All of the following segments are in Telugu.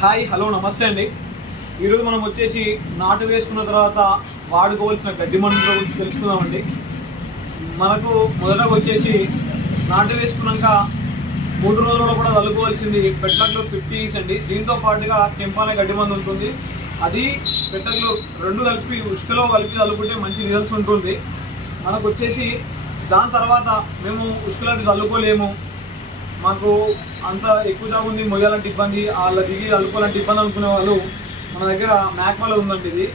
హాయ్ హలో నమస్తే అండి. ఈరోజు మనం వచ్చేసి నాటు వేసుకున్న తర్వాత వాడుకోవాల్సిన గడ్డి మందుల గురించి తెలుసుకుందామండి. మనకు మొదటగా వచ్చేసి నాటు వేసుకున్నాక 3 రోజుల్లో కూడా చల్లుకోవాల్సింది పెట్టక్లో 50 అండి. దీంతో పాటుగా కెంపానే గడ్డి మందు ఉంటుంది. అది పెట్టక్లో 2 కలిపి ఉష్కలో కలిపి చల్లుకుంటే మంచి రిజల్ట్స్ ఉంటుంది. మనకు వచ్చేసి దాని తర్వాత మేము ఉష్కలాంటి చల్లుకోలేము, మాకు అంత ఎక్కువ జాబ్ ఉంది, మొయ్యాలంటే ఇబ్బంది, వాళ్ళ దిగి అల్లుకోవాలంటే ఇబ్బంది అనుకునే వాళ్ళు మన దగ్గర మ్యాక్మాలో ఉందండి.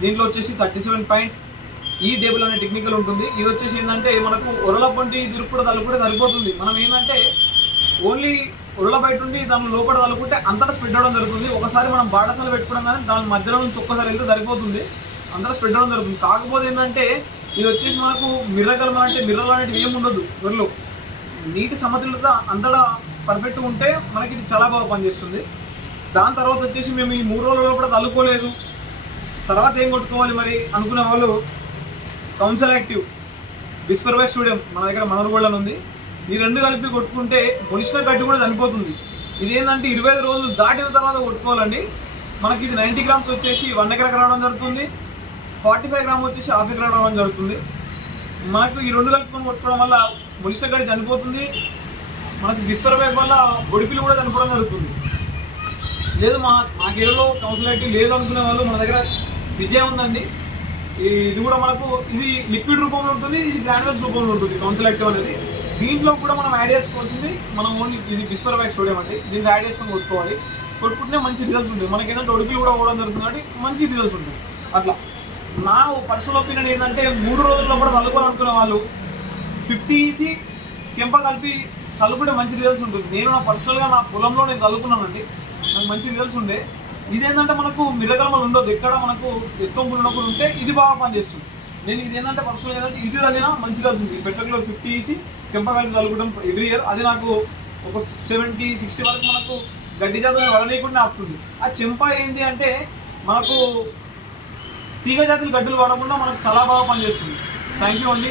దీంట్లో వచ్చేసి 37.E డేబుల్ అనే టెక్నికల్ ఉంటుంది. ఇది వచ్చేసి ఏంటంటే మనకు ఒరల పొంటి దిరుపు కూడా తల్లుకుంటే సరిపోతుంది. మనం ఏంటంటే ఓన్లీ ఒరల బయట ఉండి దాని లోపల తల్లుకుంటే అంతటా స్ప్రెడ్ అవడం జరుగుతుంది. ఒకసారి మనం బాటసాలు పెట్టుకోవడం కానీ దాని మధ్యలో నుంచి ఒక్కసారి వెళ్తే సరిపోతుంది, అంతటా స్ప్రెడ్ అవడం జరుగుతుంది. కాకపోతే ఏంటంటే ఇది వచ్చేసి మనకు మిర్రగలం అంటే మిర్రలు అనేటివి ఏమి ఉండదు. ఒరలు నీటి సమతుల్యత అంతటా పర్ఫెక్ట్గా ఉంటే మనకి ఇది చాలా బాగా పనిచేస్తుంది. దాని తర్వాత వచ్చేసి మేము ఈ 3 రోజులలో కూడా చల్లుకోలేదు, తర్వాత ఏం కొట్టుకోవాలి మరి అనుకునే వాళ్ళు కౌన్సిల్ యాక్టివ్ డిస్పర్వెక్స్ స్టూడియం మన దగ్గర మనరుగోళ్ళని ఉంది. ఈ 2 కలిపి కొట్టుకుంటే మొలిచిన గడ్డి కూడా చనిపోతుంది. ఇది ఏంటంటే 25 రోజులు దాటిన తర్వాత కొట్టుకోవాలండి. మనకి ఇది 90 గ్రామ్స్ వచ్చేసి 1 ఎకరాకి రావడం జరుగుతుంది, 45 గ్రామ్ వచ్చేసి హాఫ్ ఎకరా రావడం జరుగుతుంది. మనకు ఈ 2 కలుపుకొని కొట్టుకోవడం వల్ల మొలిసిన గడ్డి చనిపోతుంది. మనకి డిస్పర్వెక్స్ వల్ల ఒడిపిలు కూడా చనిపోవడం జరుగుతుంది. లేదు మా ఏరియాలో కౌన్సిల్ యాక్టివ్ లేదు అనుకునే వాళ్ళు మన దగ్గర విజయం ఉందండి. ఇది కూడా మనకు ఇది లిక్విడ్ రూపంలో ఉంటుంది, ఇది గ్రాన్యులస్ రూపంలో ఉంటుంది కౌన్సిల్ యాక్టివ్ అనేది. దీంట్లో కూడా మనం యాడ్ చేసుకోవాల్సింది మనం ఓన్లీ ఇది డిస్పర్వెక్స్ స్టూడియం అండి. దీన్ని యాడ్ చేసుకొని కొట్టుకోవాలి. కొట్టుకుంటే మంచి రిజల్ట్స్ ఉంటాయి. మనకి ఏంటంటే ఒడిపిలు కూడా పోవడం జరుగుతుంది కాబట్టి మంచి రిజల్ట్స్ ఉంటాయి. అట్లా నా పర్సనల్ ఒపీనియన్ ఏంటంటే 3 రోజుల్లో కూడా చల్లుకోవాలనుకునే వాళ్ళు 50 ఈసీ కెంప కలిపి చల్లుకుంటే మంచి రిజల్ట్స్ ఉంటుంది. నేను నా పర్సనల్గా నా పొలంలో నేను చల్లుకున్నానండి, నాకు మంచి రిజల్ట్స్ ఉండే. ఇదేంటంటే మనకు మిరగలమలు ఉండదు, ఎక్కడ మనకు ఎత్తంపులు ఉన్నప్పుడు ఉంటే ఇది బాగా పనిచేస్తుంది. నేను ఇది ఏంటంటే పర్సనల్ ఏంటంటే ఇది చదివినా మంచి రిజల్ట్స్ ఉంది. పెట్టకలో 50 ఈసీ కెంప కలిపి చల్లుకుంటాం ఎవ్రీ ఇయర్. అది నాకు ఒక 70-60 వరకు మనకు గడ్డి జాతులను వడనీయకుండా ఆపుతుంది. ఆ చెంప ఏంటి అంటే మనకు తీగ జాతులు గడ్డలు వాడకుండా మనకు చాలా బాగా పనిచేస్తుంది. థ్యాంక్ యూ అండి.